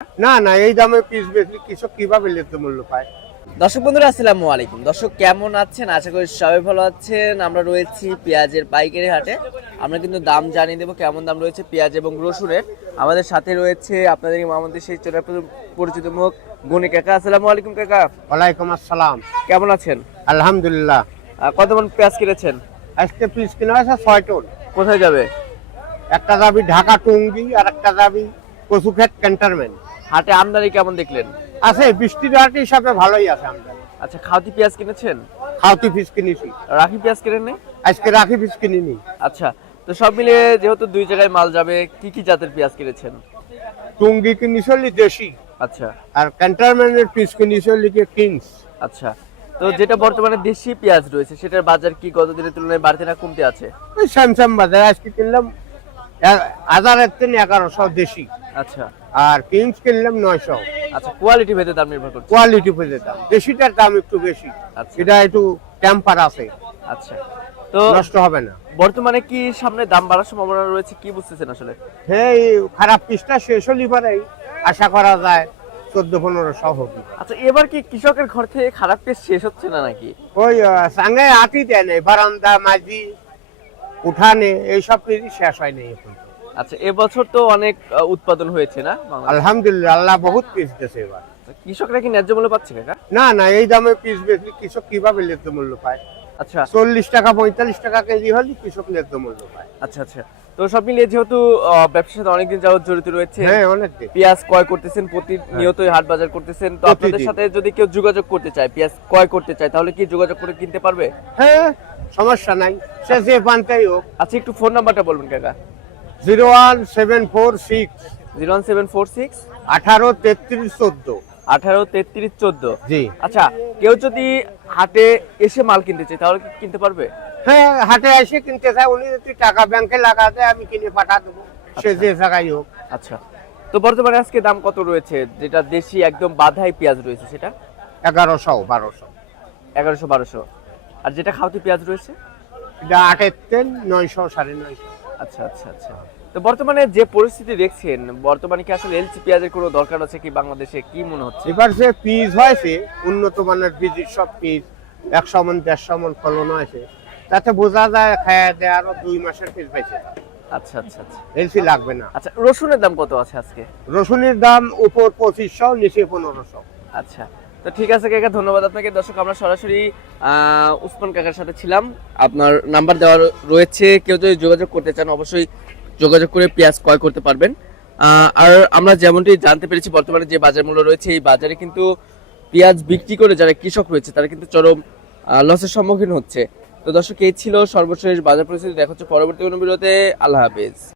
না না, এই দামে পিস বেশি কৃষক কিভাবে ন্যায্য মূল্য পায়? দর্শক বন্ধুরা আসসালামু আলাইকুম। দর্শক কেমন আছেন? আশা করি সবাই ভালো আছেন। আমরা রয়েছি পেঁয়াজের পাইকারি হাটে। আমরা কিন্তু দাম জানিয়ে দেবো কেমন দাম রয়েছে পেঁয়াজ এবং রসুনের। আমাদের সাথে রয়েছে আপনাদের আমাদের সেই চোরা পরিচিত মুখ গনি কাকা। আসসালামু আলাইকুম কাকা। ওয়ালাইকুম আসসালাম। কেমন আছেন? আলহামদুলিল্লাহ। কত মন পেঁয়াজ কিনেছেন? আজকে পিস কিনা হয়েছে 6 টন। কোথায় যাবে? একটা যাবি ঢাকা টুঙ্গি আর একটা যাবি কচুক্ষেত ক্যান্টনমেন্ট। হাটে আমদানি কেমন দেখলেন? আছে, বৃষ্টির হাট হিসাবে ভালোই আছে আমদানি। আচ্ছা, খাওয়াতি পেঁয়াজ কিনেছেন? খাওয়াতি পিস কিনেছি। রাখি পেঁয়াজ কিনেন নি? আজকে রাখি পিস কিনিনি। আচ্ছা, তো সব মিলিয়ে যেহেতু দুই জায়গায় মাল যাবে, কি কি জাতের পেঁয়াজ কিনেছেন? টুঙ্গি কিনিছি দেশি, আচ্ছা আর ক্যান্টনমেন্টের পিস কিনিছি কিংস। আচ্ছা, তো যেটা বর্তমানে দেশি পেঁয়াজ রয়েছে সেটার বাজার কি গত দিনের তুলনায় বাড়তে না কমতে আছে? ওই স্যামসাং বাজার আজকে কিনলাম 1100 দেশি, আচ্ছা আর কিংস কিনলাম 900। আচ্ছা, কোয়ালিটি ভেদে দাম নির্ভর করছে। কোয়ালিটি বুঝে দাম, দেশিটার দাম একটু বেশি। আচ্ছা এটা একটু টেম্পার আছে, আচ্ছা, তো নষ্ট হবে না। বর্তমানে কি সামনে দাম বাড়ার সম্ভাবনা রয়েছে কি বুঝতেছেন আসলে? হ্যাঁ, এই খারাপ পিসটা শেষ হলে পরেই আশা করা যায় 14-1500 হবে। আচ্ছা, এবার কি কৃষকের ঘর থেকে খারাপ পেঁয়াজ শেষ হচ্ছে না নাকি? ওই সাঙ্গে আতি দেয় নাই, বারান্দা মাঝি উঠানে এইসব পিসই শেষ হয় নাই এখন। আচ্ছা, এবছর তো অনেক উৎপাদন হয়েছে না বাংলাদেশে? আলহামদুলিল্লাহ, আল্লাহ বহুত পিস দিয়েছে এবার। আচ্ছা, কৃষকরা কি ন্যায্য মূল্য পাচ্ছে কাকা? না না, এই দামে পিস বেশি কৃষক কিভাবে ন্যায্য মূল্য পায়? আচ্ছা 40 টাকা 45 টাকা কেজি হলে কৃষক ন্যায্য মূল্য পায়। আচ্ছা আচ্ছা, তো সব মিলিয়ে যেহেতু ব্যবসার সাথে অনেকদিন যাবত জড়িত রয়েছে, হ্যাঁ অনেক দিন। পেঁয়াজ ক্রয় করতেছেন, প্রতিনিয়তই হাট বাজার করতেছেন, তো আপনাদের প্রতিদিন। সাথে যদি কেউ যোগাযোগ করতে চায়, পেঁয়াজ ক্রয় করতে চায়, তাহলে কি যোগাযোগ করে কিনতে পারবে? হ্যাঁ, সমস্যা নাই, সে যে পান্তাই হোক। আচ্ছা, একটু ফোন নাম্বারটা বলবেন কাকা। 01746 01746 18 33 14। 18 33 14। জি। আচ্ছা, কেউ যদি হাটে এসে মাল কিনতে চায় তাহলে কি কিনতে পারবে? হ্যাঁ, হাটে এসে কিনতে চায়, উনি যদি টাকা ব্যাংকে লাগাতে আমি কিনে পাঠা দেবো, সে যে জায়গায় হোক। আচ্ছা, তো বর্তমানে আজকে দাম কত রয়েছে যেটা দেশি একদম বাধাই পেঁয়াজ রয়েছে সেটা? 1100 1200। 1100 1200। আর যেটা খাওয়াতি পেঁয়াজ রয়েছে? এটা 8 900 950। আচ্ছা আচ্ছা আচ্ছা, তো বর্তমানে যে পরিস্থিতি দেখছেন, বর্তমানে কি আসলে এলসি পেঁয়াজের কোনো দরকার আছে কি বাংলাদেশে, কি মনে হচ্ছে? এবার যে পিস হয়েছে উন্নত মানের বীজের সব পিস 100 মন 150 মন ফলন হয়েছে, তাতে বোঝা যায় খায়া দেয় আরো 2 মাসের পিস পাইছে। আচ্ছা আচ্ছা আচ্ছা এলসি লাগবে না। আচ্ছা, রসুনের দাম কত আছে আজকে? রসুনের দাম উপর 2500, নিচে 1500। আচ্ছা, তো ঠিক আছে কাকা, ধন্যবাদ আপনাকে। দর্শক, আমরা সরাসরি উসমান কাকার সাথে ছিলাম। আপনার নাম্বার দেওয়া রয়েছে, কেউ যদি যোগাযোগ করতে চান অবশ্যই যোগাযোগ করে পেঁয়াজ ক্রয় করতে পারবেন। আর আমরা যেমনটি জানতে পেরেছি, বর্তমানে যে বাজার মূল্য রয়েছে এই বাজারে কিন্তু পেঁয়াজ বিক্রি করে যারা কৃষক রয়েছে তারা কিন্তু চরম লসের সম্মুখীন হচ্ছে। তো দর্শক, এই ছিল সর্বশেষ বাজার পরিস্থিতি। দেখা হচ্ছে পরবর্তী কোনো ভিডিওতে। আল্লাহ হাফেজ।